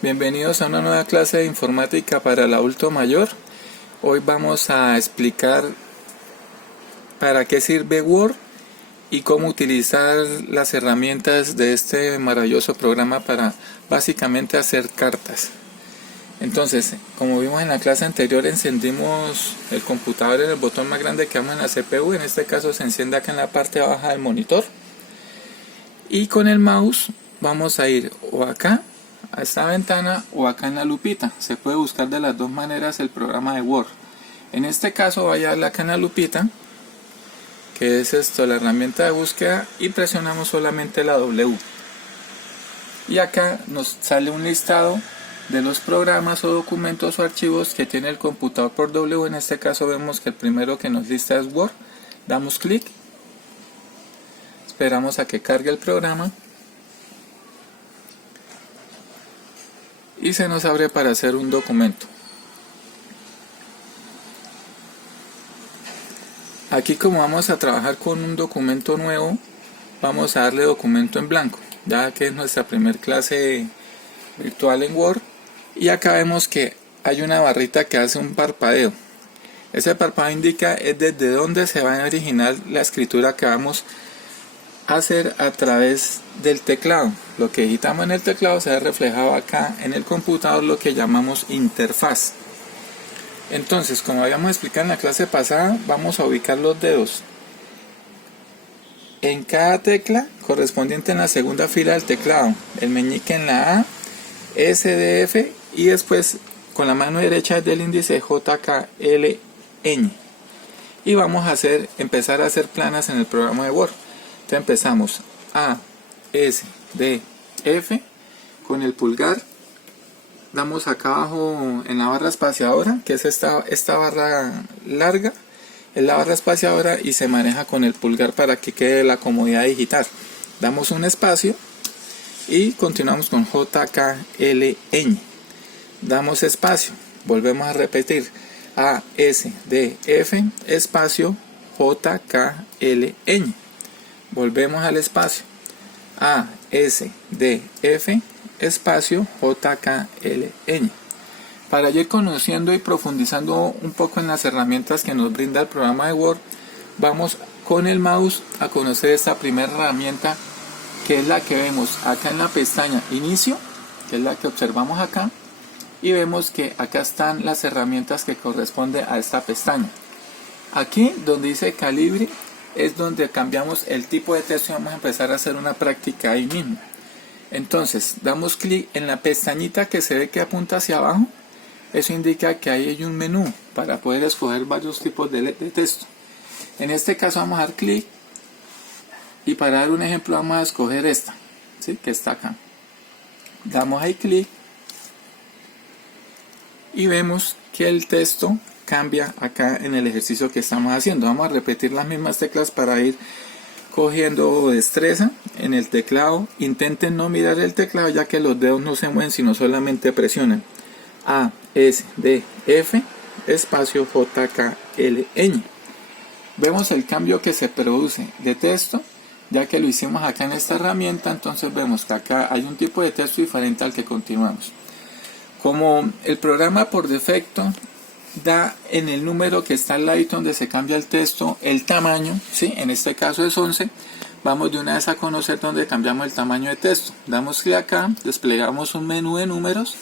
Bienvenidos a una nueva clase de informática para el adulto mayor. Hoy vamos a explicar para qué sirve Word y cómo utilizar las herramientas de este maravilloso programa para básicamente hacer cartas. Entonces, como vimos en la clase anterior, encendimos el computador en el botón más grande que vemos en la CPU. En este caso se enciende acá en la parte baja del monitor. Y con el mouse vamos a ir o acá a esta ventana o acá en la lupita. Se puede buscar de las dos maneras el programa de Word. En este caso vaya a darle acá en la lupita, que es esto, la herramienta de búsqueda, y presionamos solamente la W. Y acá nos sale un listado de los programas o documentos o archivos que tiene el computador por W. En este caso vemos que el primero que nos lista es Word. Damos clic, esperamos a que cargue el programa y se nos abre para hacer un documento. Aquí, como vamos a trabajar con un documento nuevo, vamos a darle documento en blanco, ya que es nuestra primer clase virtual en Word. Y acá vemos que hay una barrita que hace un parpadeo. Ese parpadeo indica desde dónde se va a originar la escritura que vamos a hacer a través del teclado. Lo que digitamos en el teclado se ve reflejado acá en el computador, lo que llamamos interfaz. Entonces, como habíamos explicado en la clase pasada, vamos a ubicar los dedos en cada tecla correspondiente en la segunda fila del teclado, el meñique en la A, S, D, F, y después con la mano derecha del índice J, K, L, Ñ. Y vamos a empezar a hacer planas en el programa de Word. Entonces empezamos A, S, D, F, con el pulgar damos acá abajo en la barra espaciadora, que es esta barra larga, es la barra espaciadora, y se maneja con el pulgar para que quede la comodidad digital. Damos un espacio y continuamos con J, K, L, Ñ. Damos espacio, volvemos a repetir A, S, D, F, espacio, J, K, L, Ñ. Volvemos al espacio A, S, D, F, espacio, J, K, L, Ñ. Para ir conociendo y profundizando un poco en las herramientas que nos brinda el programa de Word, vamos con el mouse a conocer esta primera herramienta, que es la que vemos acá en la pestaña Inicio, que es la que observamos acá, y vemos que acá están las herramientas que corresponden a esta pestaña. Aquí donde dice calibre es donde cambiamos el tipo de texto y vamos a empezar a hacer una práctica ahí mismo. Entonces damos clic en la pestañita que se ve que apunta hacia abajo. Eso indica que ahí hay un menú para poder escoger varios tipos de texto. En este caso vamos a dar clic, y para dar un ejemplo vamos a escoger esta, ¿sí?, que está acá. Damos ahí clic y vemos que el texto cambia acá en el ejercicio que estamos haciendo. Vamos a repetir las mismas teclas para ir cogiendo destreza en el teclado. Intenten no mirar el teclado, ya que los dedos no se mueven sino solamente presionan. A, S, D, F, espacio, J, K, L, Ñ. Vemos el cambio que se produce de texto, ya que lo hicimos acá en esta herramienta. Entonces vemos que acá hay un tipo de texto diferente al que continuamos. Como el programa por defecto da en el número que está al ladito donde se cambia el texto el tamaño, ¿sí?, en este caso es 11, vamos de una vez a conocer donde cambiamos el tamaño de texto. Damos clic acá, desplegamos un menú de números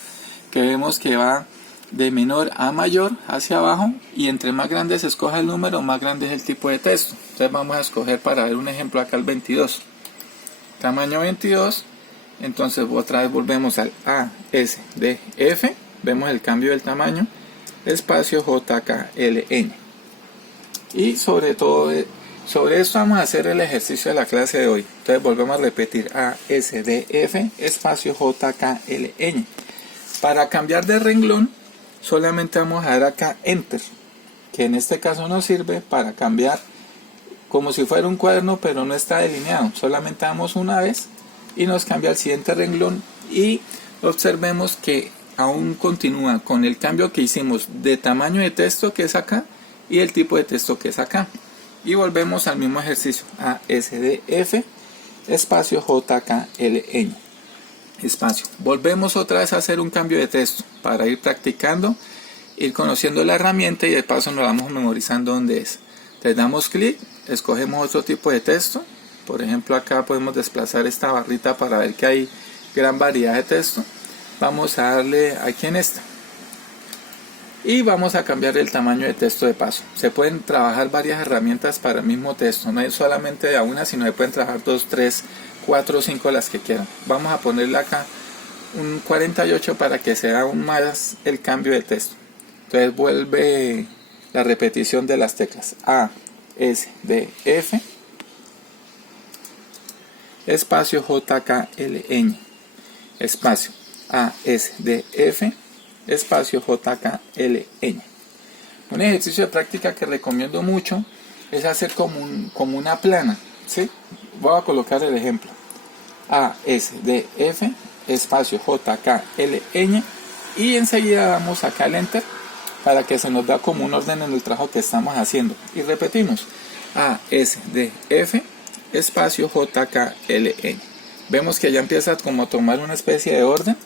que vemos que va de menor a mayor hacia abajo, y entre más grande se escoja el número, más grande es el tipo de texto. Entonces vamos a escoger, para ver un ejemplo, acá el 22, tamaño 22. Entonces otra vez volvemos al A, S, D, F, vemos el cambio del tamaño, espacio, J, K, L, Ñ. Y sobre esto vamos a hacer el ejercicio de la clase de hoy. Entonces volvemos a repetir A, S, D, F, espacio, J, K, L, Ñ. Para cambiar de renglón solamente vamos a dar acá Enter, que en este caso nos sirve para cambiar como si fuera un cuaderno, pero no está delineado. Solamente damos una vez y nos cambia al siguiente renglón, y observemos que aún continúa con el cambio que hicimos de tamaño de texto, que es acá, y el tipo de texto, que es acá. Y volvemos al mismo ejercicio, A, S, D, F, espacio, J, K, L, Ñ. espacio. Volvemos otra vez a hacer un cambio de texto para ir practicando, ir conociendo la herramienta y de paso nos vamos memorizando dónde es. Le damos clic, escogemos otro tipo de texto. Por ejemplo, acá podemos desplazar esta barrita para ver que hay gran variedad de texto. Vamos a darle aquí en esta y vamos a cambiar el tamaño de texto de paso. Se pueden trabajar varias herramientas para el mismo texto, no es solamente de una, sino que pueden trabajar 2, 3, 4 o 5 las que quieran. Vamos a ponerle acá un 48 para que sea aún más el cambio de texto. Entonces vuelve la repetición de las teclas A, S, D, F, espacio J, K, L, Ñ, espacio A, S, D, F, espacio J, K, L, Ñ. Un ejercicio de práctica que recomiendo mucho es hacer como una plana, ¿sí? Voy a colocar el ejemplo. A, S, D, F, espacio J, K, L, Ñ, y enseguida damos acá el Enter para que se nos da como un orden en el trabajo que estamos haciendo. Y repetimos. A, S, D, F, espacio J, K, L, Ñ. Vemos que ya empieza como a tomar una especie de orden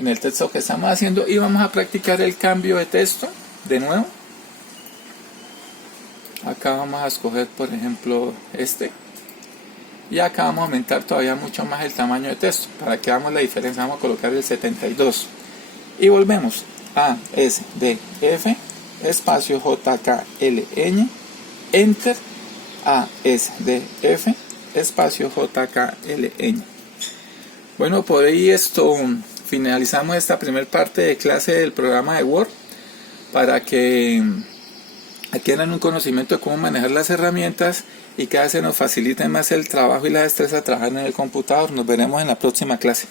en el texto que estamos haciendo y vamos a practicar el cambio de texto de nuevo. Acá vamos a escoger por ejemplo este y acá vamos a aumentar todavía mucho más el tamaño de texto para que veamos la diferencia. Vamos a colocar el 72 y volvemos. A, S, D, F, espacio J, K, L, Ñ, Enter, A, S, D, F, espacio J, K, L, Ñ. Bueno, por ahí finalizamos esta primera parte de clase del programa de Word para que adquieran un conocimiento de cómo manejar las herramientas y cada vez se nos facilite más el trabajo y la destreza de trabajar en el computador. Nos veremos en la próxima clase.